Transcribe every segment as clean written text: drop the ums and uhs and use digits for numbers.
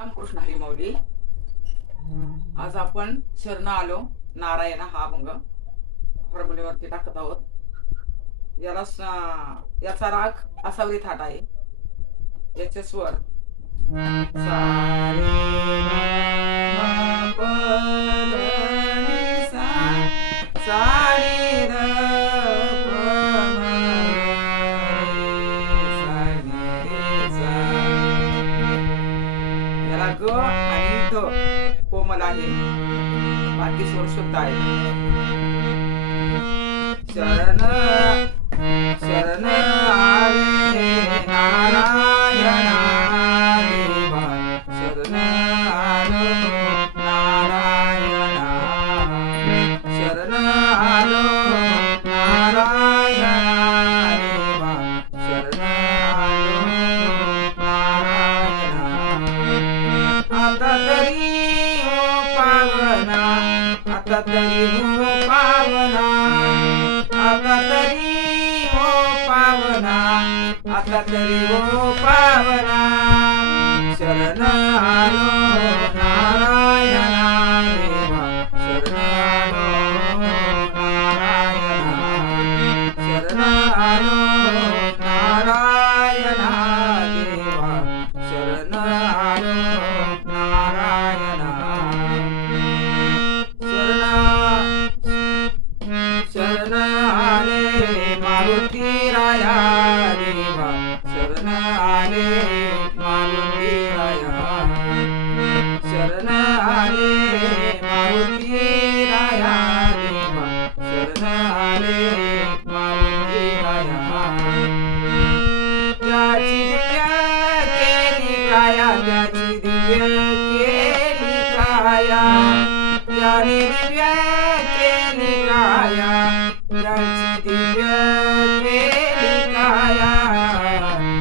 रामकृष्ण हरी माऊली. आज आपण शरण आलो नारायण हा अभंग हार्मोनियमवरती टाकत आहोत. याचा राग असावरी थाट आहे. याचे स्वर सा रे ग प ध नि सा रे र प म रे सा रे सा. याला ग आणि ध कोमल आहे, बाकी स्वर शुद्ध आहे. शरण शरण आले नारायणा देवा, शरण आलो नारायणा, शरण आलो नारायणा देवा, शरण आलो नारायणा. आता तरी हो पावना, आता तरी हो पावना, आता तरी हो पावना, आता तरी हो पावना. शरण आलो नारायणा देवा, शरण आलो नारायणा, शरण आलो नारायणा देवा, शरण आलो नारायणा. शरण आले मारुती राया देवा, शरण आले मारुती राया, शरण आले मारुती राया देवा, शरण आले मारुती राया. त्याची दिव्य केली काया, त्याची दिव्य केली काया, त्याने दिव्य केली काया, त्याची दिव्य केली काया.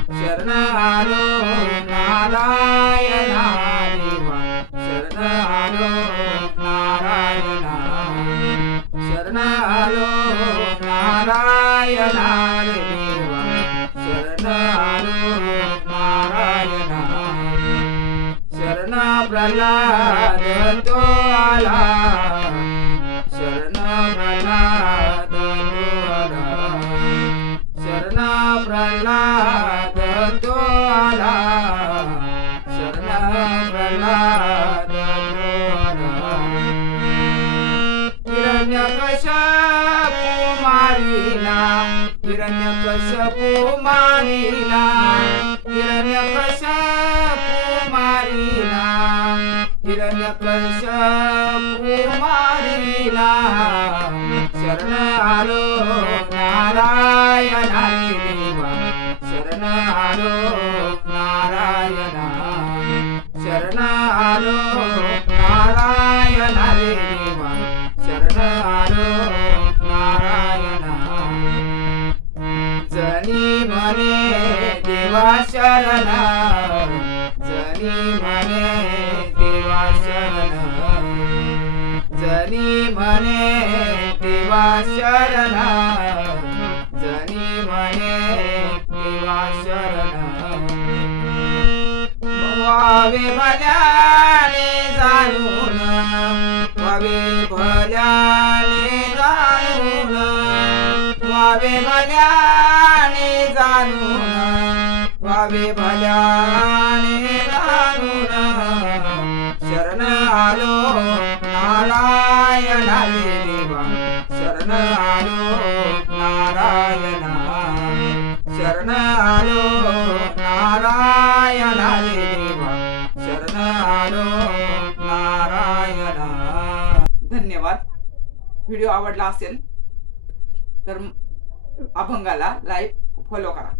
शरण आलो नारायणा देवा, शरण आलो नारायणा, शरण आलो नारायणा देवा, शरण आलो नारायणा. शरण प्रल्हाद तो आला, शरण प्रल्हाद तो आला, शरण प्रल्हाद तो आला, शरण प्रल्हाद तो आला. हिरण्यकश्यपू मारिला, हिरण्यकश्यपू मारिला, हिरण्यकश्यपू मारिला, हिरण्यकश्यपू मारिला. शरण आलो नारायणा देवा, शरण आलो नारायणा, शरण आलो नारायणा देवा, शरण आलो नारायणा. जनी म्हणे देवा शरण, जनी म्हणे देवा शरण, जनी म्हणे देवा शरण, जनी म्हणे देवा शरण. व्हावे भल्याने जाणून, व्हावे भल्याने जाणून, व्हावे भल्याने जाणून, व्हावे भल्याने जाणून. शरण आलो नारायणा देवा, शरण आलो नारायणा, शरण आलो नारायणा देवा, शरण आलो नारायणा. धन्यवाद. व्हिडिओ आवडला असेल तर अभंगाला लाईक फॉलो करा.